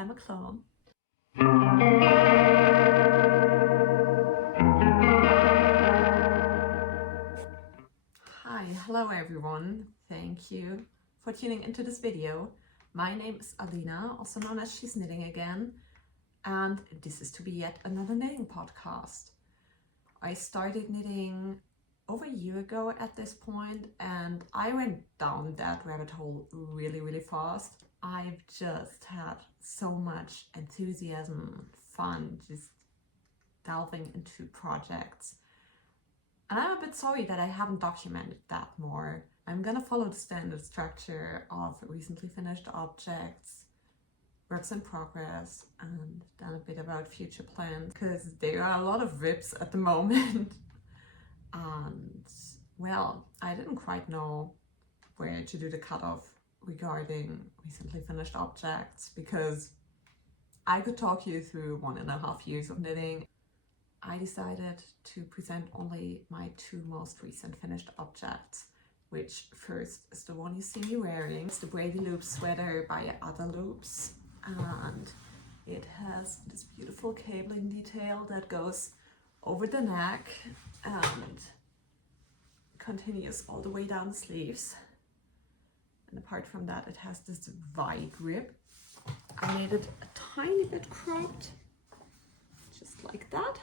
I'm a clone. Hi, hello everyone. Thank you for tuning into this video. My name is Alina, also known as She's Knitting Again, and this is to be yet another knitting podcast. I started knitting over a year ago at this point, and I went down that rabbit hole really fast. I've just had so much enthusiasm, fun, just delving into projects. And I'm a bit sorry that I haven't documented that more. I'm gonna follow the standard structure of recently finished objects, works in progress, and then a bit about future plans, because there are a lot of rips at the moment. And well, I didn't quite know where to do the cutoff regarding recently finished objects, because I could talk you through 1.5 years of knitting. I decided to present only my 2 most recent finished objects, which first is the one you see me wearing. It's the Brady Loop sweater by Other Loops, and it has this beautiful cabling detail that goes over the neck and continues all the way down the sleeves. And apart from that, it has this wide grip. I made it a tiny bit cropped, just like that.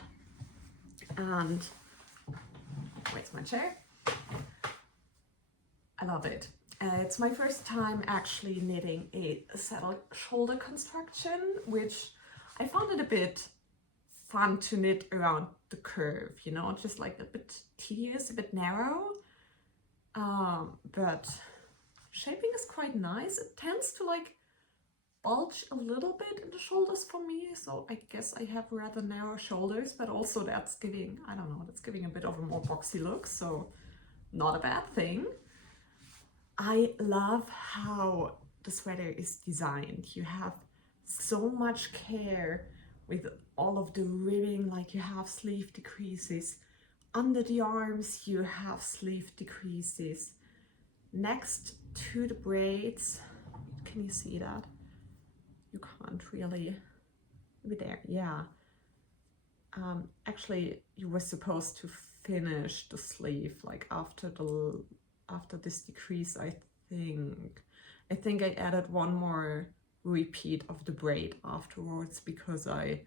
And where's my chair? I love it. It's my first time actually knitting a saddle shoulder construction, which I found it a bit fun to knit around the curve, you know, just like a bit tedious, a bit narrow. But shaping is quite nice. It tends to like bulge a little bit in the shoulders for me, so I guess I have rather narrow shoulders, but also that's giving, I don't know, that's giving a bit of a more boxy look, so not a bad thing. I love how the sweater is designed. You have so much care with all of the ribbing, like you have sleeve decreases. Under the arms you have sleeve decreases. Next to the braids, can you see that? You can't really, maybe there, yeah. Actually, you were supposed to finish the sleeve like after this decrease. I think I added one more repeat of the braid afterwards because I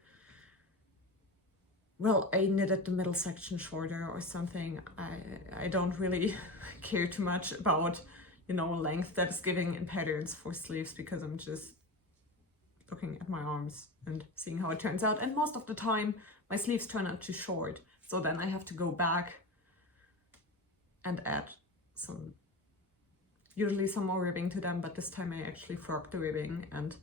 knitted the middle section shorter or something. I don't really care too much about, you know, length that is giving in patterns for sleeves, because I'm just looking at my arms and seeing how it turns out. And most of the time my sleeves turn out too short, so then I have to go back and add usually some more ribbing to them, but this time I actually forked the ribbing and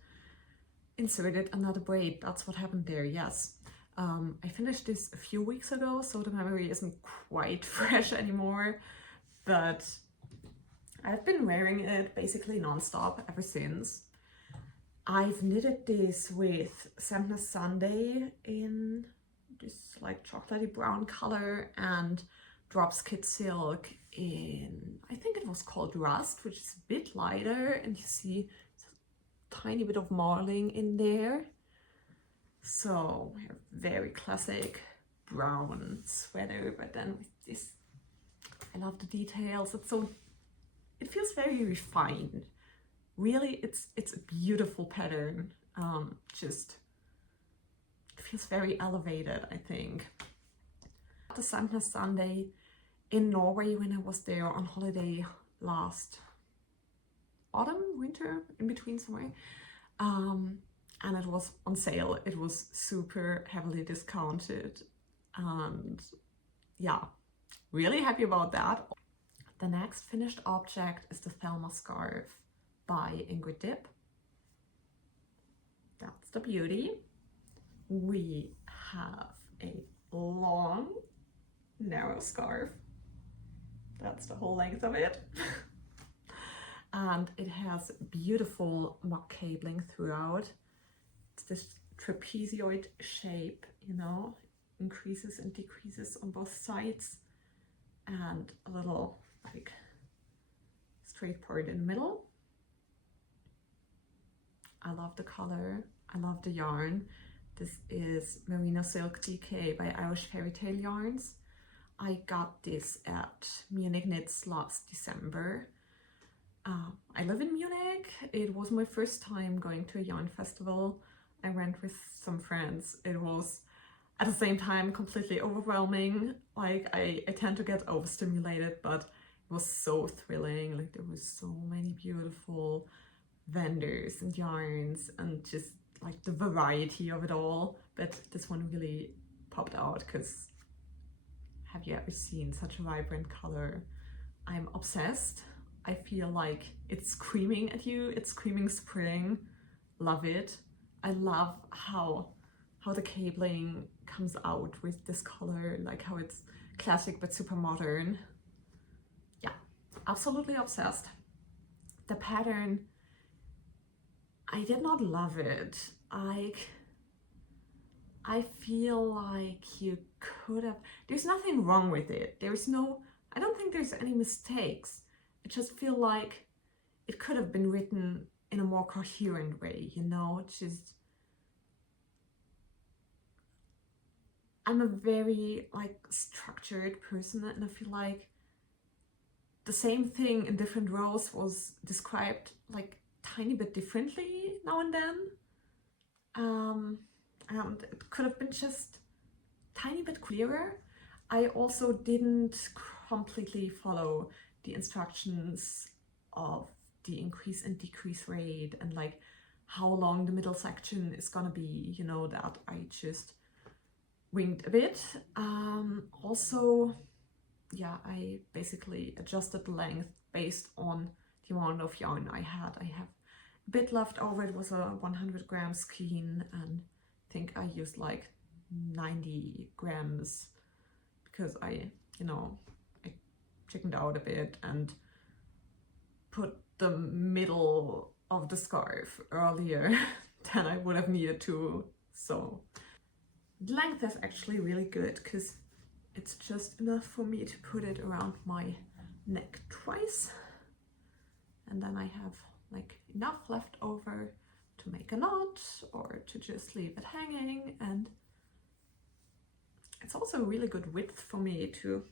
inserted another braid. That's what happened there, yes. I finished this a few weeks ago, so the memory isn't quite fresh anymore, but I've been wearing it basically non-stop ever since. I've knitted this with Sandnes Sunday in this like chocolatey brown color, and Drops Kid Silk in, I think it was called Rust, which is a bit lighter, and you see a tiny bit of marling in there. So we have very classic brown sweater, but then with this, I love the details. It feels very refined. Really, it's a beautiful pattern. Just it feels very elevated, I think. The Sandnes Sunday in Norway when I was there on holiday last autumn, winter, in between somewhere. And it was on sale. It was super heavily discounted, and yeah, really happy about that. The next finished object is the Thelma scarf by Ingrid Dipp. That's the beauty. We have a long, narrow scarf. That's the whole length of it. And it has beautiful mock cabling throughout. It's this trapezoid shape, you know, increases and decreases on both sides, and a little like straight part in the middle. I love the color, I love the yarn. This is Merino Silk DK by Irish Fairy Tale Yarns. I got this at Munich Knits last December. I live in Munich. It was my first time going to a yarn festival. I went with some friends. It was at the same time completely overwhelming. Like I tend to get overstimulated, but it was so thrilling. Like there were so many beautiful vendors and yarns and just like the variety of it all. But this one really popped out because have you ever seen such a vibrant color? I'm obsessed. I feel like it's screaming at you. It's screaming spring. Love it. I love how the cabling comes out with this color, like how it's classic but super modern. Yeah, absolutely obsessed. The pattern, I did not love it. I feel like you could have, there's nothing wrong with it. I don't think there's any mistakes. I just feel like it could have been written in a more coherent way, you know, just, I'm a very like structured person, and I feel like the same thing in different rows was described like tiny bit differently now and then. And it could have been just tiny bit clearer. I also didn't completely follow the instructions of the increase and decrease rate and like how long the middle section is gonna be, you know, that I just winged a bit. Also, yeah, I basically adjusted the length based on the amount of yarn I had. I have a bit left over. It was a 100 gram skein, and I think I used like 90 grams because I chickened out a bit and put the middle of the scarf earlier than I would have needed to. So the length is actually really good because it's just enough for me to put it around my neck twice, and then I have like enough left over to make a knot or to just leave it hanging. And it's also a really good width for me to,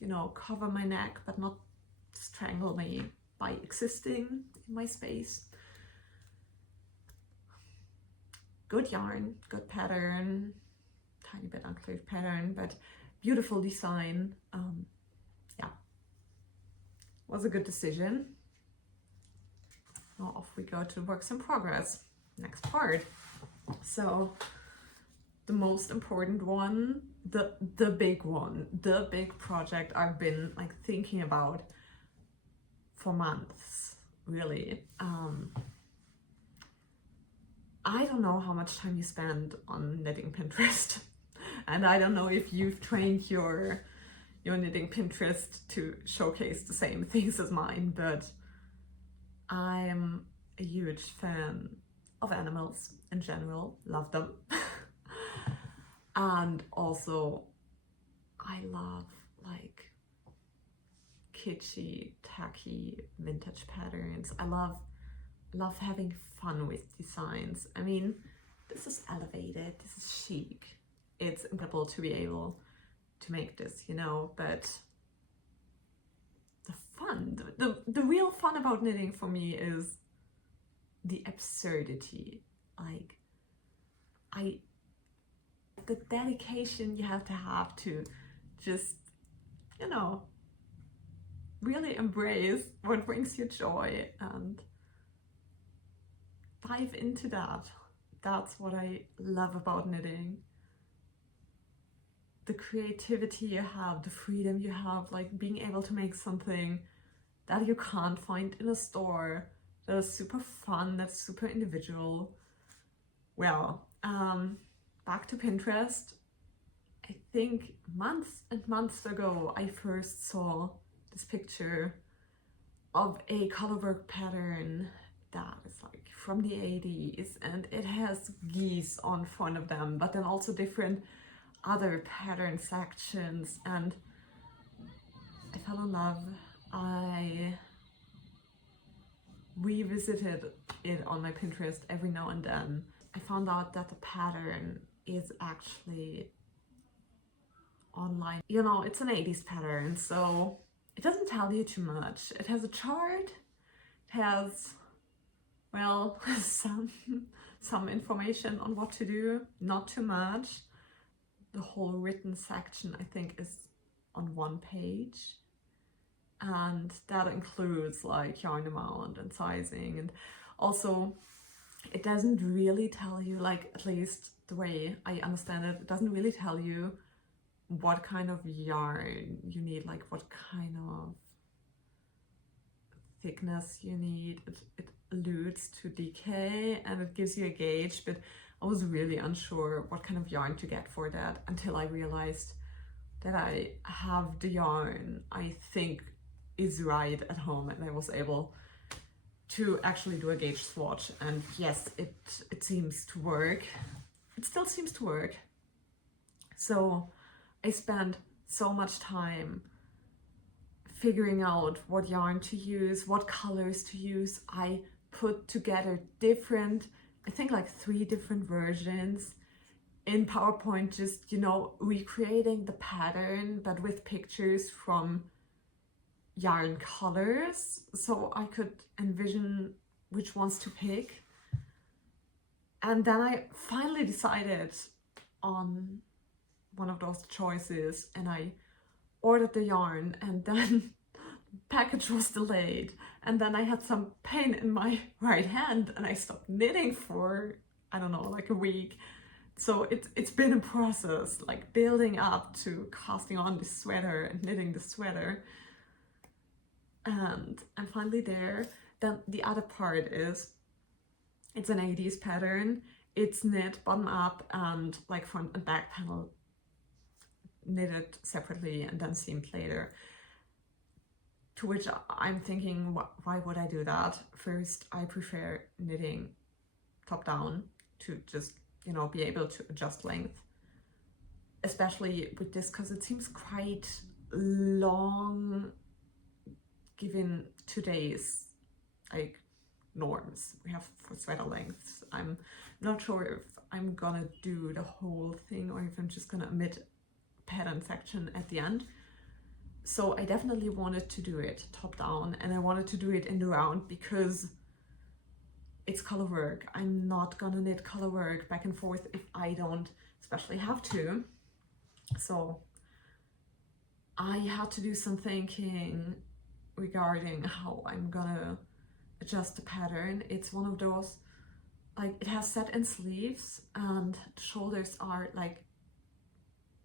you know, cover my neck but not strangle me by existing in my space. Good yarn, good pattern, tiny bit unclear pattern, but beautiful design. Yeah, was a good decision. Now off we go to works in progress, next part. So the most important one, the big one, the big project I've been like thinking about for months, really. I don't know how much time you spend on knitting Pinterest, and I don't know if you've trained your knitting Pinterest to showcase the same things as mine, but I'm a huge fan of animals in general, love them. And also I love like kitschy, tacky, vintage patterns. I love having fun with designs. I mean, this is elevated, this is chic. It's incredible to be able to make this, you know, but the fun, the real fun about knitting for me is the absurdity. Like, the dedication you have to just, you know, really embrace what brings you joy and dive into that. That's what I love about knitting. The creativity you have, the freedom you have, like being able to make something that you can't find in a store, that is super fun, that's super individual. Well, back to Pinterest. I think months and months ago, I first saw this picture of a colorwork pattern that is like from the 80s, and it has geese on front of them, but then also different other pattern sections, and I fell in love. I revisited it on my Pinterest every now and then. I found out that the pattern is actually online. You know, it's an 80s pattern, so it doesn't tell you too much. It has a chart, it has, well, some information on what to do, not too much. The whole written section, I think, is on one page, and that includes like yarn amount and sizing, and also it doesn't really tell you, like, at least the way I understand it, it doesn't really tell you what kind of yarn you need, like what kind of thickness you need. It alludes to DK and it gives you a gauge, but I was really unsure what kind of yarn to get for that until I realized that I have the yarn I think is right at home, and I was able to actually do a gauge swatch, and yes, it seems to work. It still seems to work. So I spent so much time figuring out what yarn to use, what colors to use. I put together different, I think like 3 different versions in PowerPoint, just, you know, recreating the pattern, but with pictures from yarn colors, so I could envision which ones to pick. And then I finally decided on one of those choices, and I ordered the yarn, and then the package was delayed, and then I had some pain in my right hand and I stopped knitting for, I don't know, like a week. So it's been a process, like building up to casting on this sweater and knitting the sweater, and I'm finally there. Then the other part is, it's an 80s pattern. It's knit bottom up and like front and back panel knitted separately and then seamed later. To which I'm thinking, why would I do that? First, I prefer knitting top down to just, you know, be able to adjust length, especially with this, because it seems quite long given today's like norms we have for sweater lengths. I'm not sure if I'm gonna do the whole thing or if I'm just gonna omit pattern section at the end. So I definitely wanted to do it top down, and I wanted to do it in the round because it's color work. I'm not gonna knit color work back and forth if I don't especially have to. So I had to do some thinking regarding how I'm gonna adjust the pattern. It's one of those, like, it has set-in sleeves and the shoulders are like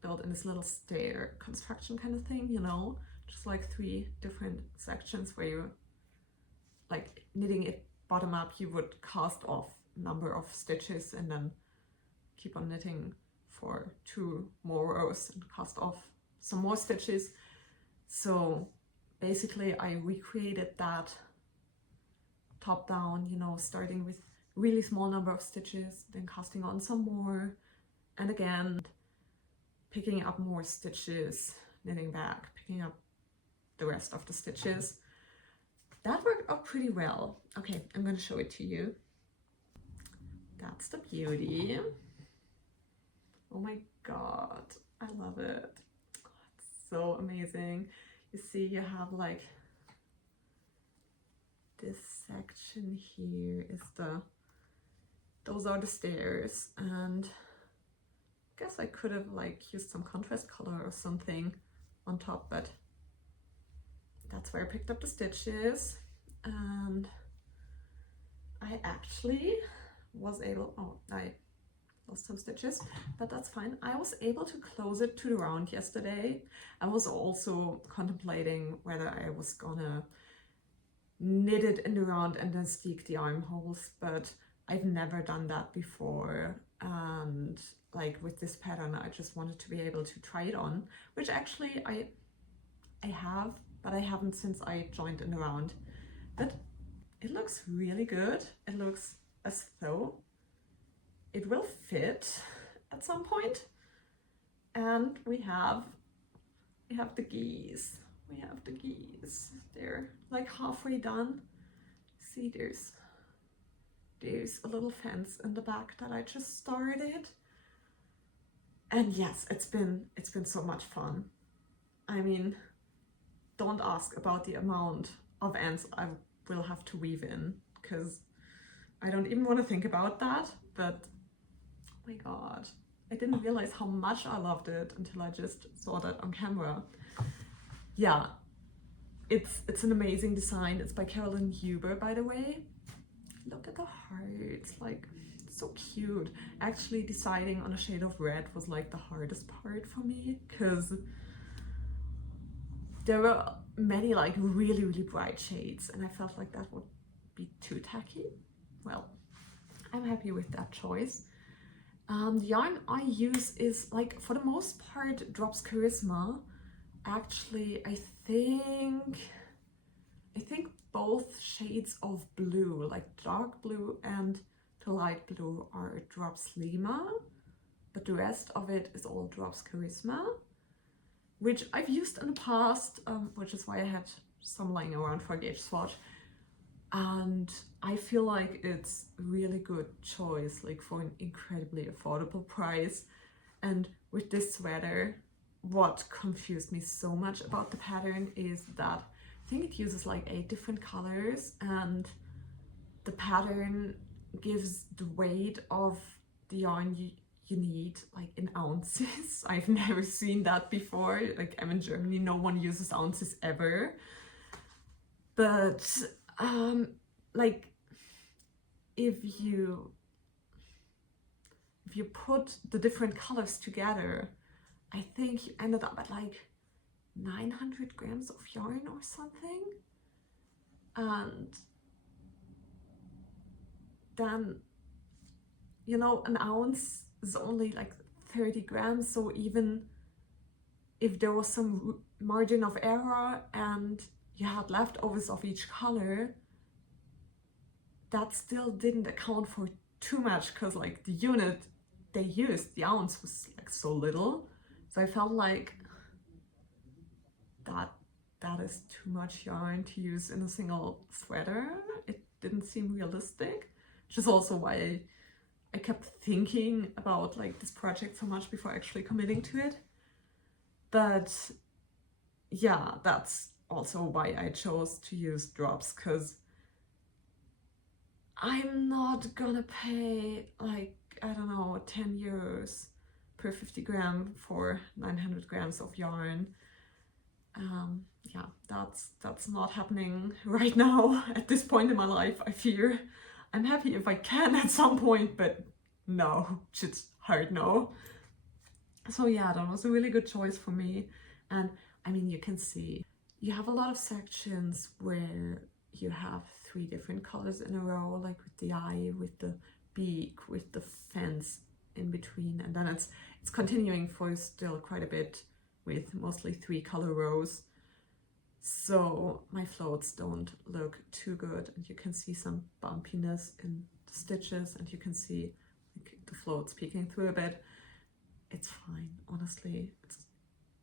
built in this little stair construction kind of thing, you know, just like 3 different sections where you, like, knitting it bottom up, you would cast off a number of stitches and then keep on knitting for 2 more rows and cast off some more stitches. So basically I recreated that top down, you know, starting with really small number of stitches, then casting on some more, and again picking up more stitches, knitting back, picking up the rest of the stitches. That worked out pretty well. Okay, I'm going to show it to you. That's the beauty. Oh my god, I love it. It's so amazing. You see, you have like this section here is those are the stairs, and I guess I could have like used some contrast color or something on top, but that's where I picked up the stitches. And I actually was able, oh, I lost some stitches, but that's fine. I was able to close it to the round yesterday. I was also contemplating whether I was gonna knit it in the round and then steek the armholes, but I've never done that before, and like with this pattern I just wanted to be able to try it on, which actually I have, but I haven't since I joined in the round. But it looks really good. It looks as though it will fit at some point. And we have the geese. We have the geese. They're like halfway done. see there's a little fence in the back that I just started. And yes, it's been so much fun. I mean, don't ask about the amount of ends I will have to weave in, because I don't even want to think about that. But oh my god, I didn't realize how much I loved it until I just saw that on camera. Yeah, it's an amazing design. It's by Carolyn Huber, by the way. Look at the hearts, like so cute. Actually, deciding on a shade of red was like the hardest part for me, because there were many like really bright shades and I felt like that would be too tacky. Well, I'm happy with that choice. The yarn I use is, like, for the most part, Drops Charisma. Actually, I think both shades of blue, like dark blue and the light blue, are Drops Lima, but the rest of it is all Drops Charisma, which I've used in the past, which is why I had some lying around for a gauge swatch. And I feel like it's a really good choice, like for an incredibly affordable price. And with this sweater, what confused me so much about the pattern is that I think it uses like 8 different colors, and the pattern gives the weight of the yarn you need like in ounces. I've never seen that before. Like, I'm in Germany, no one uses ounces ever. But like, if you put the different colors together, I think you ended up at like 900 grams of yarn or something. And then, you know, an ounce is only like 30 grams. So even if there was some margin of error and you had leftovers of each color, that still didn't account for too much, because like the unit they used, the ounce, was like so little. So I felt like that is too much yarn to use in a single sweater. It didn't seem realistic, which is also why I kept thinking about like this project so much before actually committing to it. But yeah, that's also why I chose to use Drops, because I'm not gonna pay like, I don't know, 10 euros per 50 gram for 900 grams of yarn. Yeah, that's not happening right now at this point in my life, I fear. I'm happy if I can at some point, but no, just hard no. So yeah, that was a really good choice for me. And I mean, you can see you have a lot of sections where you have 3 different colors in a row, like with the eye, with the beak, with the fence in between, and then it's continuing for still quite a bit with mostly 3 color rows. So my floats don't look too good, and you can see some bumpiness in the stitches, and you can see like the floats peeking through a bit. It's fine, honestly.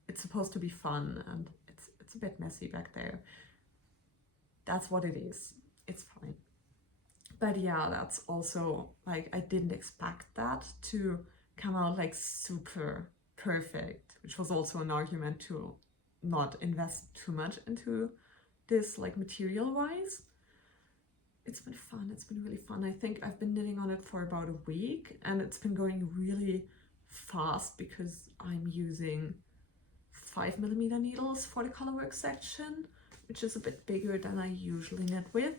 It's supposed to be fun, and it's a bit messy back there. That's what it is. It's fine. But yeah, that's also like, I didn't expect that to come out like super perfect, which was also an argument to not invest too much into this, like material wise. It's been fun. It's been really fun. I think I've been knitting on it for about a week, and it's been going really fast because I'm using 5mm needles for the colorwork section, which is a bit bigger than I usually knit with.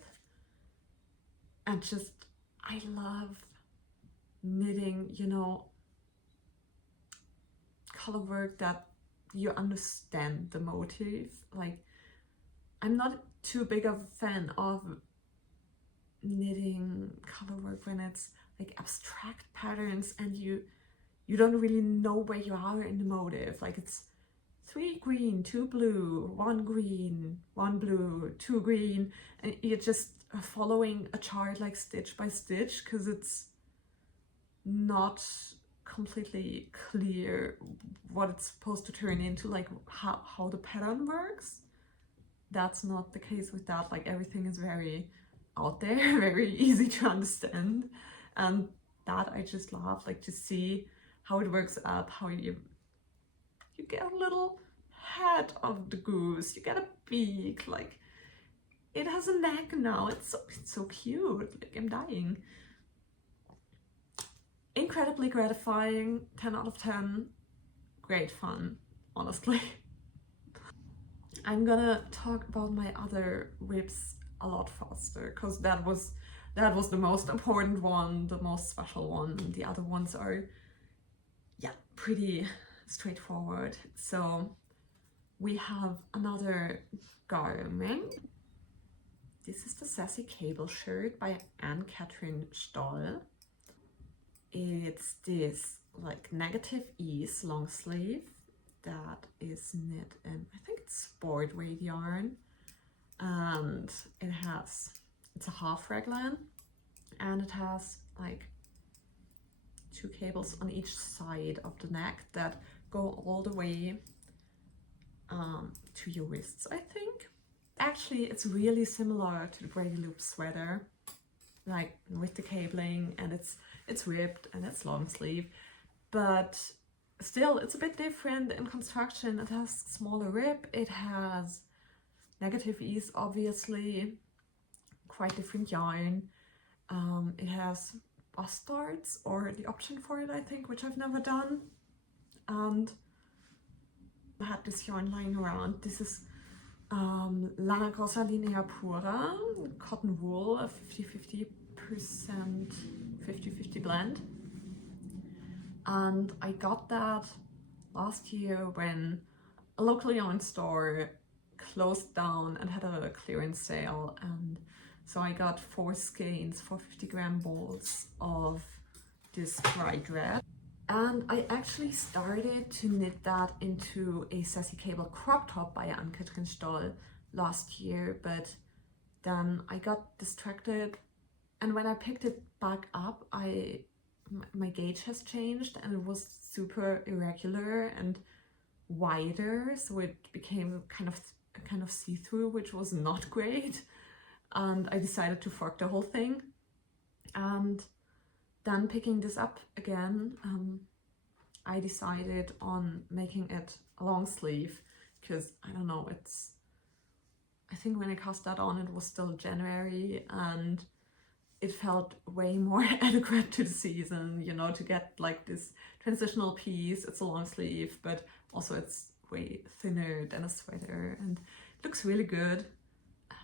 And just, I love knitting, you know, colorwork that you understand the motif. Like, I'm not too big of a fan of knitting colorwork when it's like abstract patterns and you don't really know where you are in the motif. Like, it's 3 green, 2 blue, 1 green, 1 blue, 2 green, and you're just following a chart like stitch by stitch, because it's not completely clear what it's supposed to turn into, like how the pattern works. That's not the case with that. Like, everything is very out there, very easy to understand, and that I just love, like to see how it works up, how you get a little head of the goose, you get a beak, like it has a neck now, it's so cute, like I'm dying. Incredibly gratifying, 10 out of 10, great fun, honestly. I'm gonna talk about my other WIPs a lot faster, because that was the most important one, the most special one. The other ones are, yeah, pretty straightforward. So we have another garment. This is the Sassy Cable shirt by Anne-Catherine Stoll. It's this like negative ease long sleeve that is knit in, I think it's sport weight yarn, and it's a half raglan, and it has like 2 cables on each side of the neck that go all the way to your wrists, I think. Actually, it's really similar to the Brady Loop sweater, like with the cabling, and it's ribbed and it's long sleeve, but still it's a bit different in construction. It has smaller rib, it has negative ease, obviously, quite different yarn. It has bustards, or the option for it, I think, which I've never done, and I had this yarn lying around. This is Lana Grossa Linea Pura, cotton wool, a 50-50%, 50-50 blend. And I got that last year when a locally owned store closed down and had a clearance sale, and so I got 4 skeins for 50-gram balls of this bright red. And I actually started to knit that into a Sassy Cable crop top by Anne-Catherine Stoll last year, but then I got distracted, and when I picked it back up, my gauge has changed and it was super irregular and wider, so it became kind of see-through, which was not great, and I decided to fork the whole thing. And then picking this up again, I decided on making it a long sleeve, because I don't know, I think when I cast that on it was still January, and it felt way more adequate to the season, you know, to get like this transitional piece. It's a long sleeve, but also it's way thinner than a sweater, and it looks really good.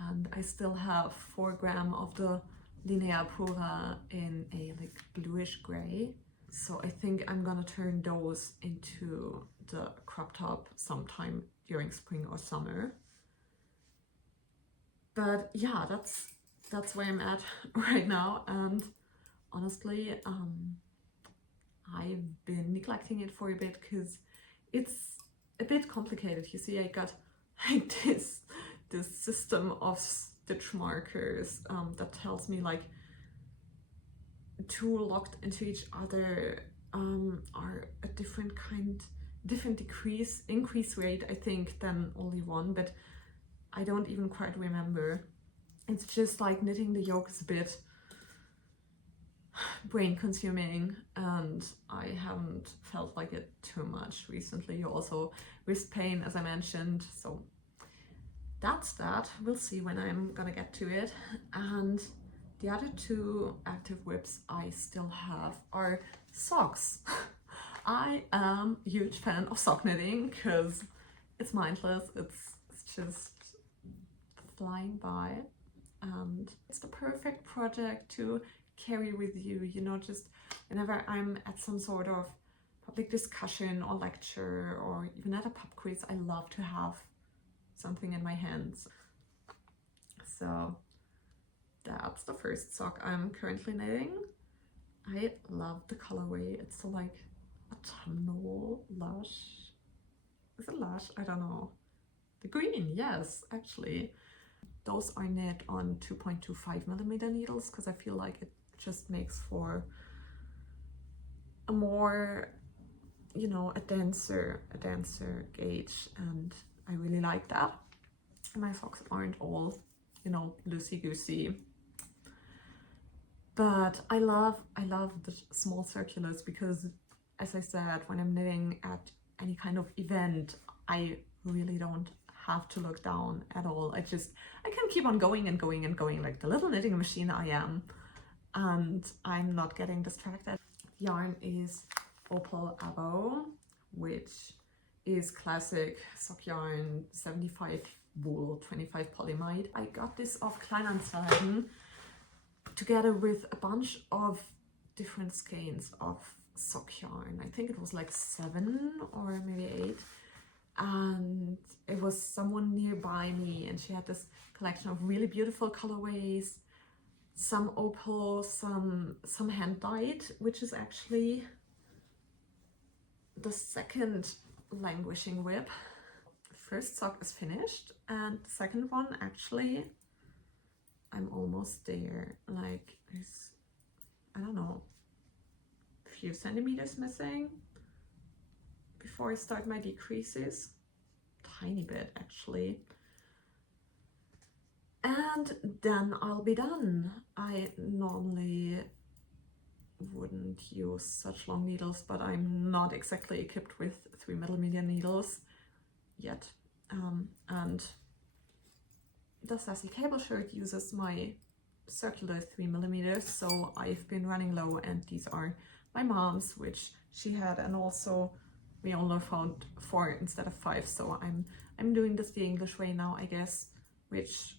And I still have 4 gram of the Linea Pura in a like bluish gray, so I think I'm gonna turn those into the crop top sometime during spring or summer. But yeah, that's where I'm at right now, and honestly, I've been neglecting it for a bit because it's a bit complicated. You see, I got like this system of stitch markers that tells me like 2 locked into each other are a different increase rate, I think, than only one, but I don't even quite remember. It's just like knitting the yoke is a bit brain consuming, and I haven't felt like it too much recently. Also wrist pain, as I mentioned, so that's that. We'll see when I'm gonna get to it. And the other 2 active WIPs I still have are socks. I am a huge fan of sock knitting because it's mindless, it's just flying by, and it's the perfect project to carry with you, you know, just whenever I'm at some sort of public discussion or lecture, or even at a pub quiz. I love to have something in my hands. So that's the first sock I'm currently knitting. I love the colorway. It's so like autumnal lush. Is it lush? I don't know. The green, yes, actually. Those are knit on 2.25mm needles because I feel like it just makes for a more, you know, a denser gauge, and I really like that. My socks aren't all, you know, loosey-goosey. But I love the small circulars because, as I said, when I'm knitting at any kind of event, I really don't have to look down at all. I can keep on going and going and going like the little knitting machine I am, and I'm not getting distracted. Yarn is Opal Abo, which is classic sock yarn, 75 wool, 25 polyamide. I got this off Kleinanzeigen together with a bunch of different skeins of sock yarn. I think it was like 7 or maybe 8. And it was someone nearby me, and she had this collection of really beautiful colorways, some opal, some hand dyed, which is actually the second languishing whip. First sock is finished, and the second one, actually, I'm almost there. Like, there's, I don't know, a few centimeters missing before I start my decreases. Tiny bit, actually. And then I'll be done. I normally wouldn't use such long needles, but I'm not exactly equipped with 3mm needles yet. And the Sassy Cable Shirt uses my circular 3mm, so I've been running low, and these are my mom's, which she had, and also we only found 4 instead of 5, so I'm doing this the English way now, I guess. Which,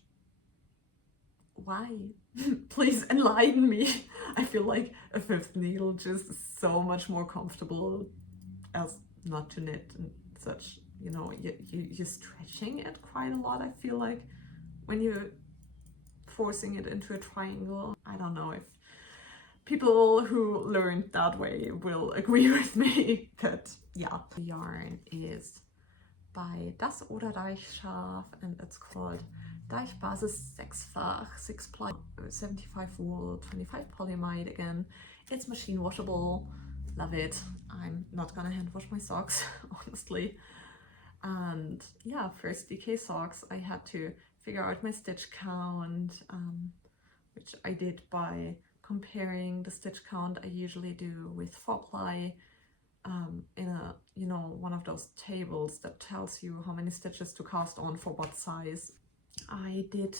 why? Please enlighten me. I feel like a 5th needle just is so much more comfortable as not to knit and such. You know, you're stretching it quite a lot, I feel like, when you're forcing it into a triangle. I don't know if people who learned that way will agree with me, but yeah. The yarn is by Das Oder Deichschaf, and it's called Deichbasis 6-fach, 6-ply, 75 wool, 25 polyamide. Again, it's machine washable. Love it. I'm not gonna hand wash my socks, honestly. And yeah, first DK socks, I had to figure out my stitch count, which I did by comparing the stitch count I usually do with 4-ply in a, you know, one of those tables that tells you how many stitches to cast on for what size. I did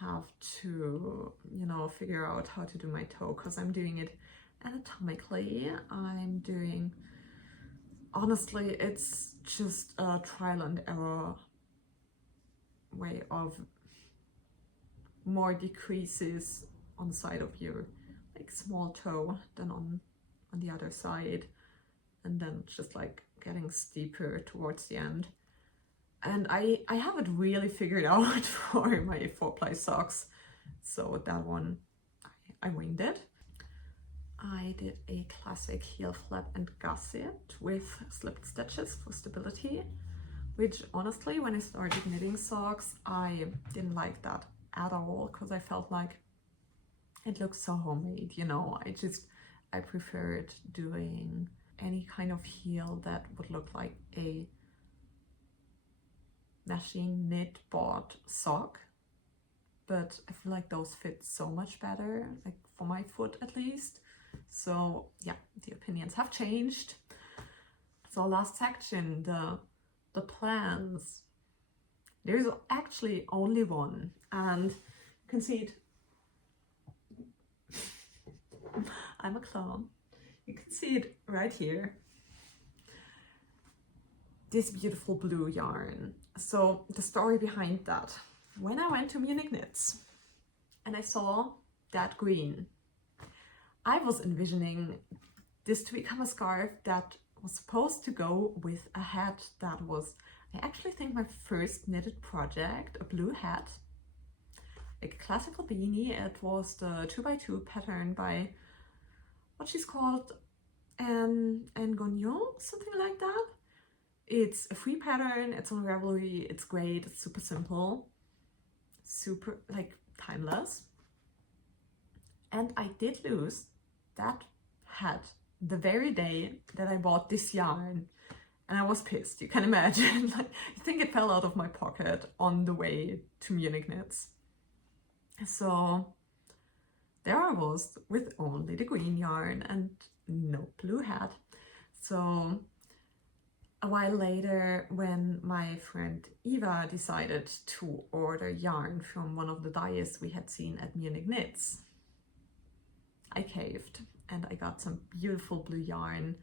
have to, you know, figure out how to do my toe, because I'm doing it anatomically. I'm doing, honestly, it's just a trial and error way of more decreases on the side of your like small toe than on the other side, and then just like getting steeper towards the end. And I haven't really figured out for my 4-ply socks, so that one I winged it. I did a classic heel flap and gusset with slipped stitches for stability, which honestly, when I started knitting socks, I didn't like that at all, because I felt like it looks so homemade, you know. I preferred doing any kind of heel that would look like a machine knit bought sock, but I feel like those fit so much better, like for my foot at least. So yeah, the opinions have changed. So last section, the plans. There's actually only one, and you can see it. I'm a clown. You can see it right here. This beautiful blue yarn. So the story behind that. When I went to Munich Knits and I saw that green, I was envisioning this to become a scarf that was supposed to go with a hat that was, I actually think, my first knitted project, a blue hat. A classical beanie. It was the 2x2 pattern by what she's called Anne Gagnon, something like that. It's a free pattern, it's on Ravelry, it's great, it's super simple, super like timeless. And I did lose that hat the very day that I bought this yarn, and I was pissed, you can imagine. Like, I think it fell out of my pocket on the way to Munich Knits. So there I was with only the green yarn and no blue hat. So a while later, when my friend Eva decided to order yarn from one of the dyers we had seen at Munich Knits, I caved and I got some beautiful blue yarn.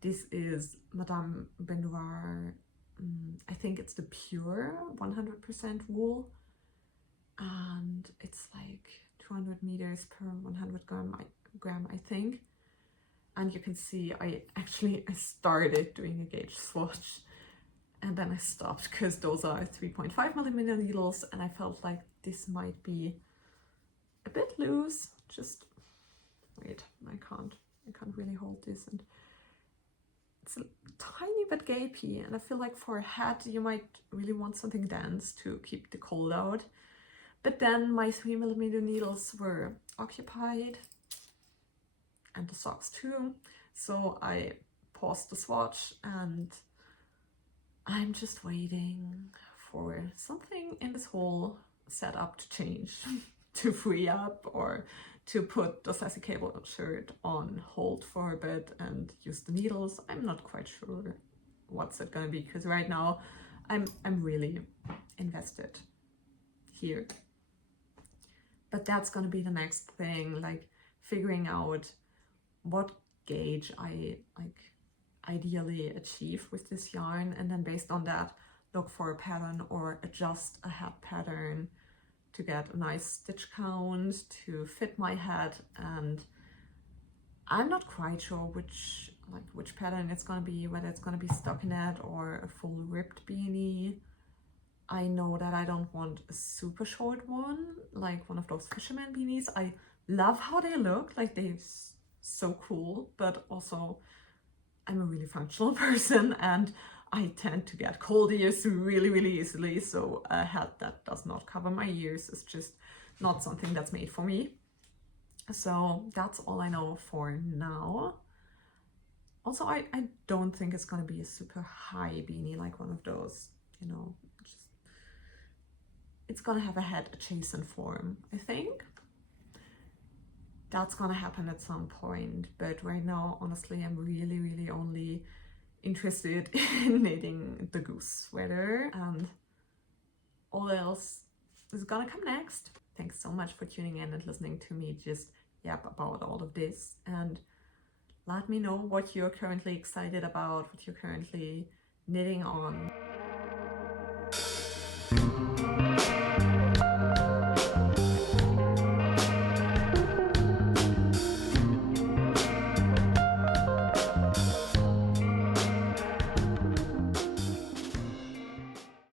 This is Madame Benoir, I think it's the pure 100% wool, and it's like 200 meters per 100 gram, I think. And you can see I started doing a gauge swatch and then I stopped because those are 3.5 millimeter needles and I felt like this might be a bit loose. Just wait, I can't really hold this, and it's a tiny bit gapey, and I feel like for a hat you might really want something dense to keep the cold out. But then my 3 millimeter needles were occupied and the socks too, so I paused the swatch and I'm just waiting for something in this whole setup to change, to free up, or to put the Sassy Cable shirt on hold for a bit and use the needles. I'm not quite sure what's it gonna be, because right now I'm really invested here. But that's gonna be the next thing, like figuring out what gauge I ideally achieve with this yarn, and then based on that look for a pattern or adjust a hat pattern to get a nice stitch count to fit my hat. And I'm not quite sure which pattern it's gonna be, whether it's gonna be stockinette or a full ribbed beanie. I know that I don't want a super short one, like one of those fisherman beanies. I love how they look, like they're so cool, but also I'm a really functional person and I tend to get cold ears really easily, so a hat that does not cover my ears is just not something that's made for me. So that's all I know for now. Also, I don't think it's gonna be a super high beanie, like one of those, you know, it's gonna have a head adjacent form, I think. That's gonna happen at some point, but right now, honestly, I'm really only interested in knitting the goose sweater, and all else is gonna come next. Thanks so much for tuning in and listening to me just yap about all of this, and let me know what you're currently excited about, what you're currently knitting on.